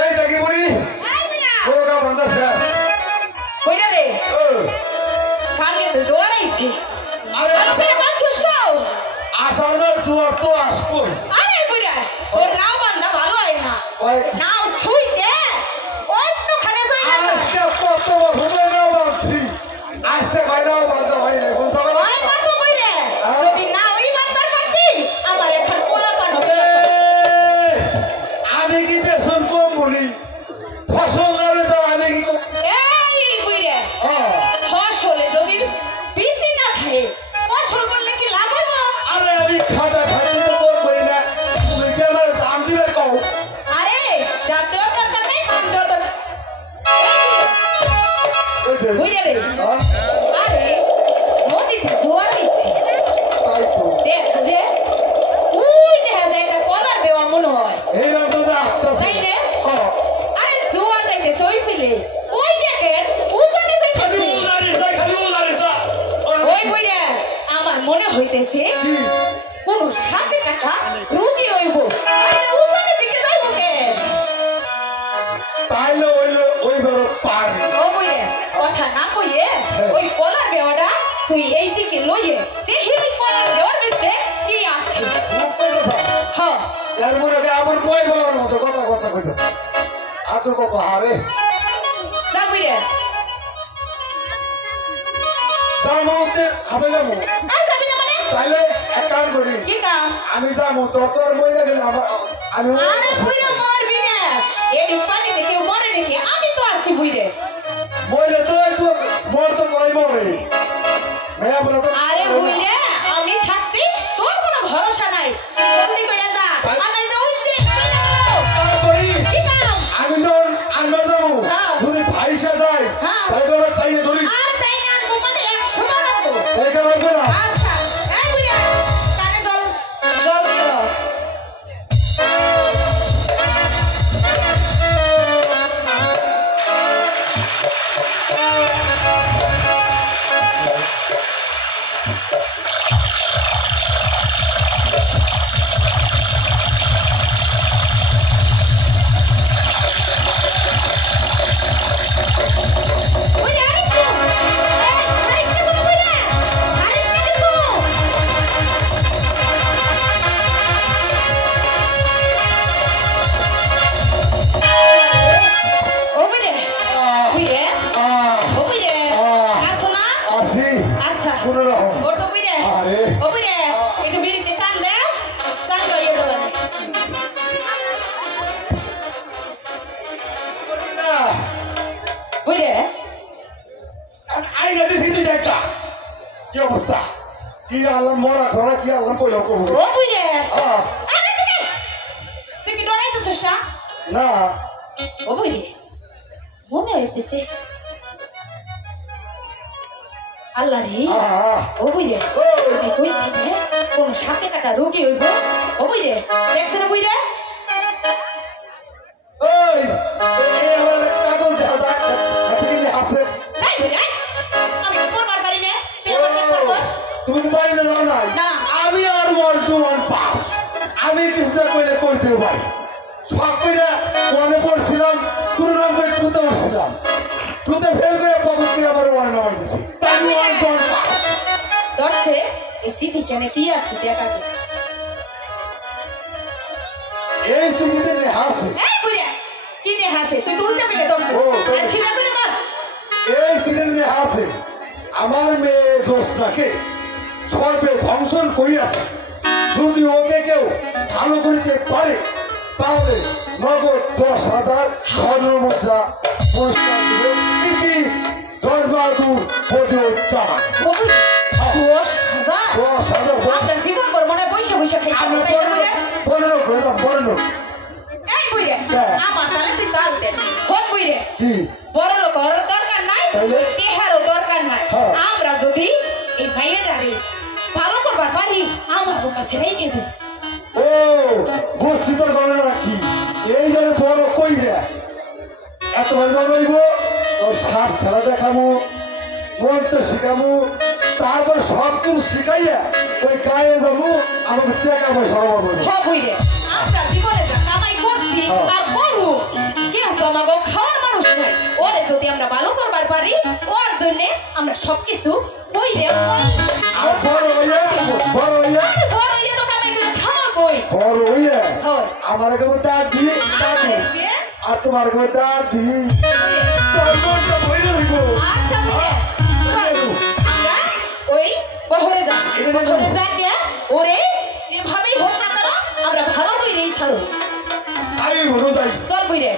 এই দেখি বুড়ি ওটা বন্ধ শেষ কইরা রে কালকে তো জোয়ার আইছে আরে আরে বাঁচছস তো আসার না জোয়ার তো আসবো আরে বুইরা তোর নাও বান্দা ভালো হয় না নাও ছুইতে অন্যখানে যাই না আজকে কত বছর ধরে নাও বাঁধছি আজকে ভাই নাও বাঁধতে হয় না বুঝছো না ওই বাঁধবো কইরে যদি না ওই বাঁধবার পারতি আমার এখন পোলা পানো আমি কি পেছন কম বলি ফসল নামে তো আমি কি এই বুইরে ফসলে যদি বিসি না খায় ফসল করলে কি লাভ হইব আরে আমি খাটা খাটি তো কম করি না তুমি কি আমার দাম দিবে কও আরে জাতীয় দরকার নাই মানতেও দরকার বুইরে রে আরে নদীতে জোয়ার হইছে তাই তো দেখ রে ওই দেখা যায় একটা কলার বেওয়া মনে হয় এইরকম তো না আসতেছে তাই রে আরে জোয়ার যাইতেছে ওই ফেলে ওই দেখেন উজানে খালি যাইতেছে উলারি যা খালি উলারি যা ওই বুইরে আমার মনে হইতেছে কি কোন সাপে কাটা রুগী হইব আরে উজানের দিকে যাইব কে তাইলে হইলো ওই বড় পারবে ও বুইরে কথা না কইয়ে ওই কলার বেওয়াটা তুই এই দিকে লইয়ে দেখি ওই কলার বেওয়ার ভিতরে কি আছে মুখ কইতেছ হ্যাঁ এর মনে হয় আমার বই বলার মতো কথা কথা কইতেছ আতুর কত হারে যা বুইরে যামতে হাতে যাবো আর যাবি না মানে তাইলে এক কাম করি কি কাম আমি যাবো তোর মহিলা গেলে আমার আমি আরে বুইরে মরবি না এই পানিতে কেউ মরে নাকি আমি তো আছি বুইরে মহিলা তো মোর তো কই মরে মেয়া বলে তো আরে বুইরে আমি থাকতে তোর কোনো ভরসা নাই জলদি করে যা আমি যে ওই দিক কাম করি কি কাম আমি যখন আনবার যাবো হ্যাঁ। যদি ভাইসা যায় হ্যাঁ। তাহলে আমরা টাইনে ধরি আর তাই না আনবো মানে 100 বার আনবো এই কাম করবে না আচ্ছা এই বুইরে কানে জল জল দিও বুইরে আরে তো আরিস না তো বুইরে আরিস না তো ও বুইরে বুইরে ও বুইরে আসো না আসি আচ্ছা কোনো রকম ওটো বুইরে আরে ও বুইরে একটু বিড়িতে টান দে চাঙ্গা হয়ে যাবে না বুইরে আই না দিছি তুই দেখা কি অবস্থা কি আল্লাহ মরা ঘোড়া কি আল্লাহ কইলো কবু ও বুইরে হ্যাঁ আরে তুই কি ডরাইতেছিস না না ও বুইরে মনে হইতেছে আল্লাহ রে ও বুইরে আমি কইছি রে কোন সাপে কাটা রোগী হইব ও বুইরে দেখছ না বুইরে ওই এই আমার কাগজ দাদা আছে কি আছে এই বুইরে আমি কি করবার পারি না তুই আমার কাছে করবস তুমি তো বাইরে যাও নাই না। আমি আর 1 to 1 পাস আমি কিছু না কইলে কইতে পারি সব কইরা মনে পড়ছিলাম পুরো নাম করে টুতে পড়ছিলাম টুতে ফেল করে পকেট করে আবার ওয়ান নামাই দিছি তাই 1 to 1 পাস দর্শে এই সিটি কেনে কি আছে দেখা কি এই সিটিতে হাসে এই বুইরে কি নে হাসে তুই তো উল্টা মিলে দর্শে ও, তো- আর সিধা করে ধর এই সিটিতে হাসে আমার মেয়ে জোসনাকে সর্বে ধ্বংসন করিয়াছে যদি ওকে কেউ ভালো করতে পারে তাহলে নগদ 10,000 স্বর্ণ মুদ্রা পুরস্কার দিবে ইতি জয় বাহাদুর বদিউজ্জামান ও বুইরে 10,000 10,000 আমরা জীবন ভর মনে বইসা বইসা খাইতে আমি হবে বললো বললো এই বুইরে হ্যাঁ। আমার তালে তুই তাল দে হন বুইরে কি বড় লোক হওয়ার দরকার নাই তাইলে? টেহারও দরকার নাই হ্যাঁ। আমরা যদি এই মাইয়াটারে ভালো করবার পারি আমার কাছে রেখে দেব ও বুঝছি তোর গণনা কি এই জন্য বড় কই রে এত ভালো জন্মাইব তোর সাপ খেলা দেখামু মন তো শিখামু তারপর সব কিছু শিখাইয়া ওই গায়ে যাবো আমাকে টাকা পয়সা অভাব হবে বুঝলে আমরা জীবনে যা কামাই করছি আর করু কেউ তো আমাকে খাওয়ার মানুষ নয় ওরে যদি আমরা ভালো করবার পারি ওর জন্য আমরা সবকিছু বইরে আর বড় হইয়া তো কামাই করে খাওয়াবই বড় হইয়া হয় আমার কেমন দাদি দাদু আর তোমার কেমন দাদি তোর মনটা বইরে হইব আচ্ছা বুঝলে আমরা ওই বহরে যাই ওরে যেভাবেই হোক না কেন আমরা ভালো বইরেই ছাড়ো আমি মনে যাই চল বইরে